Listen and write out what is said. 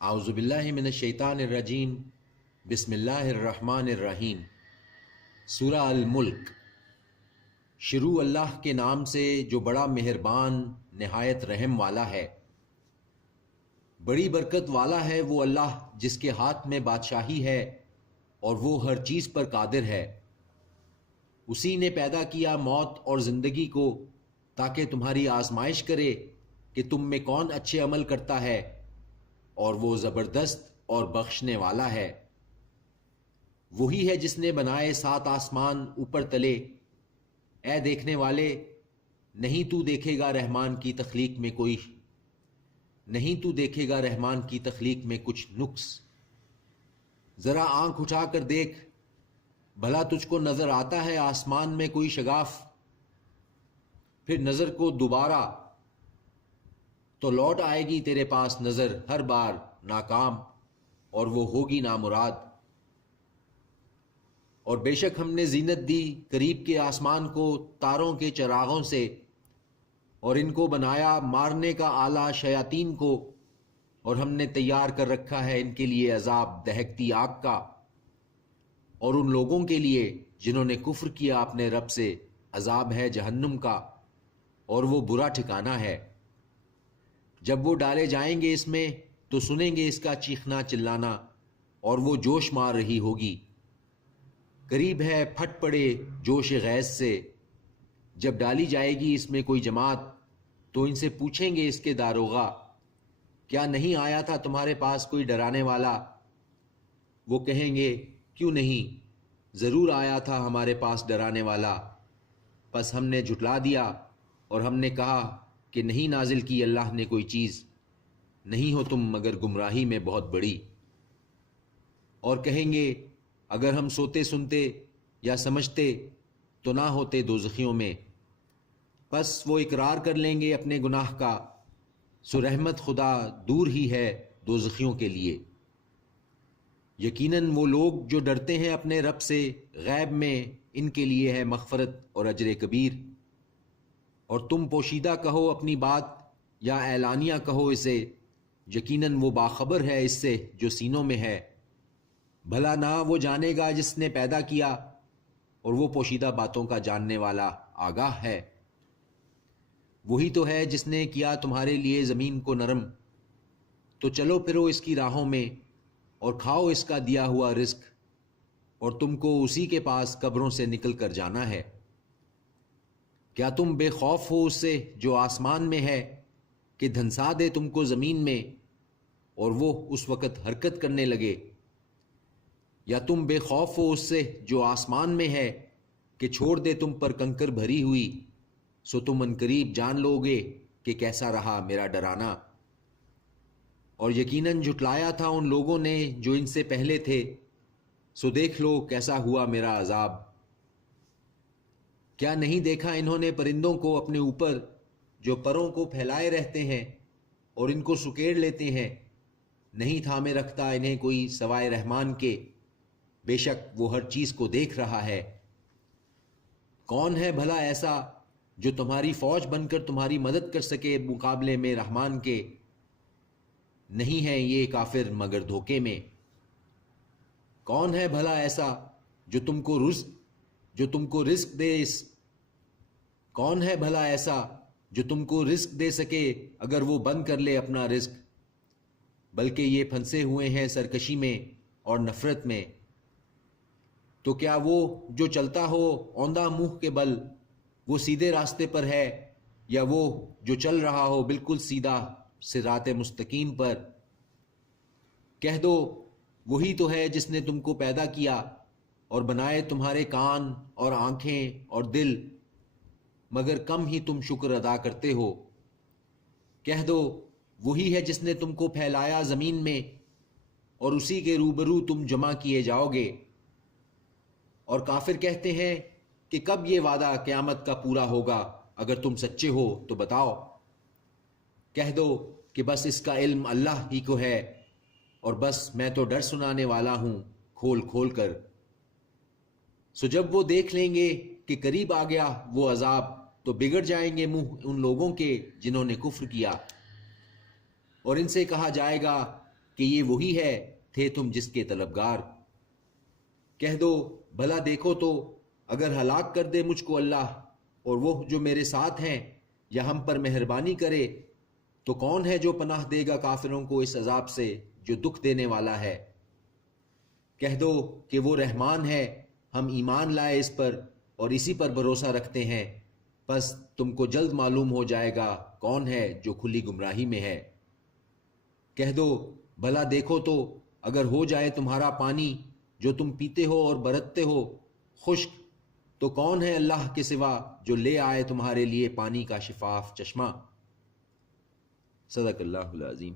اعوذ باللہ من الشیطان الرجیم بسم اللہ الرحمن الرحیم۔ سورہ الملک۔ شروع اللہ کے نام سے جو بڑا مہربان نہایت رحم والا ہے۔ بڑی برکت والا ہے وہ اللہ جس کے ہاتھ میں بادشاہی ہے اور وہ ہر چیز پر قادر ہے۔ اسی نے پیدا کیا موت اور زندگی کو تاکہ تمہاری آزمائش کرے کہ تم میں کون اچھے عمل کرتا ہے، اور وہ زبردست اور بخشنے والا ہے۔ وہی ہے جس نے بنائے 7 آسمان اوپر تلے۔ اے دیکھنے والے، نہیں تو دیکھے گا رحمان کی تخلیق میں رحمان کی تخلیق میں کچھ نقص۔ ذرا آنکھ اٹھا کر دیکھ، بھلا تجھ کو نظر آتا ہے آسمان میں کوئی شگاف؟ پھر نظر کو دوبارہ تو لوٹ آئے گی تیرے پاس نظر ہر بار ناکام، اور وہ ہوگی نامراد۔ اور بے شک ہم نے زینت دی قریب کے آسمان کو تاروں کے چراغوں سے، اور ان کو بنایا مارنے کا آلہ شیاطین کو، اور ہم نے تیار کر رکھا ہے ان کے لیے عذاب دہکتی آگ کا، اور ان لوگوں کے لیے جنہوں نے کفر کیا اپنے رب سے عذاب ہے جہنم کا، اور وہ برا ٹھکانہ ہے۔ جب وہ ڈالے جائیں گے اس میں تو سنیں گے اس کا چیخنا چلانا، اور وہ جوش مار رہی ہوگی۔ قریب ہے پھٹ پڑے جوش غیظ سے۔ جب ڈالی جائے گی اس میں کوئی جماعت تو ان سے پوچھیں گے اس کے داروغہ، کیا نہیں آیا تھا تمہارے پاس کوئی ڈرانے والا؟ وہ کہیں گے کیوں نہیں، ضرور آیا تھا ہمارے پاس ڈرانے والا، پس ہم نے جھٹلا دیا، اور ہم نے کہا کہ نہیں نازل کی اللہ نے کوئی چیز، نہیں ہو تم مگر گمراہی میں بہت بڑی۔ اور کہیں گے اگر ہم سوتے سنتے یا سمجھتے تو نہ ہوتے دوزخیوں میں۔ پس وہ اقرار کر لیں گے اپنے گناہ کا، سو رحمت خدا دور ہی ہے دوزخیوں کے لیے۔ یقیناً وہ لوگ جو ڈرتے ہیں اپنے رب سے غیب میں، ان کے لیے ہے مغفرت اور اجر کبیر۔ اور تم پوشیدہ کہو اپنی بات یا اعلانیہ کہو اسے، یقیناً وہ باخبر ہے اس سے جو سینوں میں ہے۔ بھلا نہ وہ جانے گا جس نے پیدا کیا، اور وہ پوشیدہ باتوں کا جاننے والا آگاہ ہے۔ وہی تو ہے جس نے کیا تمہارے لیے زمین کو نرم، تو چلو پھرو اس کی راہوں میں اور کھاؤ اس کا دیا ہوا رزق، اور تم کو اسی کے پاس قبروں سے نکل کر جانا ہے۔ کیا تم بے خوف ہو اس سے جو آسمان میں ہے کہ دھنسا دے تم کو زمین میں، اور وہ اس وقت حرکت کرنے لگے؟ یا تم بے خوف ہو اس سے جو آسمان میں ہے کہ چھوڑ دے تم پر کنکر بھری ہوئی، سو تم عنقریب جان لو گے کہ کیسا رہا میرا ڈرانا۔ اور یقیناً جھٹلایا تھا ان لوگوں نے جو ان سے پہلے تھے، سو دیکھ لو کیسا ہوا میرا عذاب۔ کیا نہیں دیکھا انہوں نے پرندوں کو اپنے اوپر جو پروں کو پھیلائے رہتے ہیں اور ان کو سکیڑ لیتے ہیں؟ نہیں تھامے رکھتا انہیں کوئی سوائے رحمان کے، بے شک وہ ہر چیز کو دیکھ رہا ہے۔ کون ہے بھلا ایسا جو تمہاری فوج بن کر تمہاری مدد کر سکے مقابلے میں رحمان کے؟ نہیں ہے یہ کافر مگر دھوکے میں۔ کون ہے بھلا ایسا جو تم کو رزق دے کون ہے بھلا ایسا جو تم کو رزق دے سکے اگر وہ بند کر لے اپنا رزق؟ بلکہ یہ پھنسے ہوئے ہیں سرکشی میں اور نفرت میں۔ تو کیا وہ جو چلتا ہو اوندھا منہ کے بل وہ سیدھے راستے پر ہے، یا وہ جو چل رہا ہو بالکل سیدھا صراط مستقیم پر؟ کہہ دو وہی تو ہے جس نے تم کو پیدا کیا اور بنائے تمہارے کان اور آنکھیں اور دل، مگر کم ہی تم شکر ادا کرتے ہو۔ کہہ دو وہی ہے جس نے تم کو پھیلایا زمین میں، اور اسی کے روبرو تم جمع کیے جاؤ گے۔ اور کافر کہتے ہیں کہ کب یہ وعدہ قیامت کا پورا ہوگا؟ اگر تم سچے ہو تو بتاؤ۔ کہہ دو کہ بس اس کا علم اللہ ہی کو ہے، اور بس میں تو ڈر سنانے والا ہوں کھول کھول کر۔ سو جب وہ دیکھ لیں گے کہ قریب آ گیا وہ عذاب، تو بگڑ جائیں گے منہ ان لوگوں کے جنہوں نے کفر کیا، اور ان سے کہا جائے گا کہ یہ وہی ہے تھے تم جس کے طلبگار۔ کہہ دو بھلا دیکھو تو اگر ہلاک کر دے مجھ کو اللہ اور وہ جو میرے ساتھ ہیں، یا ہم پر مہربانی کرے تو کون ہے جو پناہ دے گا کافروں کو اس عذاب سے جو دکھ دینے والا ہے۔ کہہ دو کہ وہ رحمان ہے، ہم ایمان لائے اس پر اور اسی پر بھروسہ رکھتے ہیں، پس تم کو جلد معلوم ہو جائے گا کون ہے جو کھلی گمراہی میں ہے۔ کہہ دو بھلا دیکھو تو اگر ہو جائے تمہارا پانی جو تم پیتے ہو اور برتتے ہو خشک، تو کون ہے اللہ کے سوا جو لے آئے تمہارے لیے پانی کا شفاف چشمہ۔ صدق اللہ العظیم۔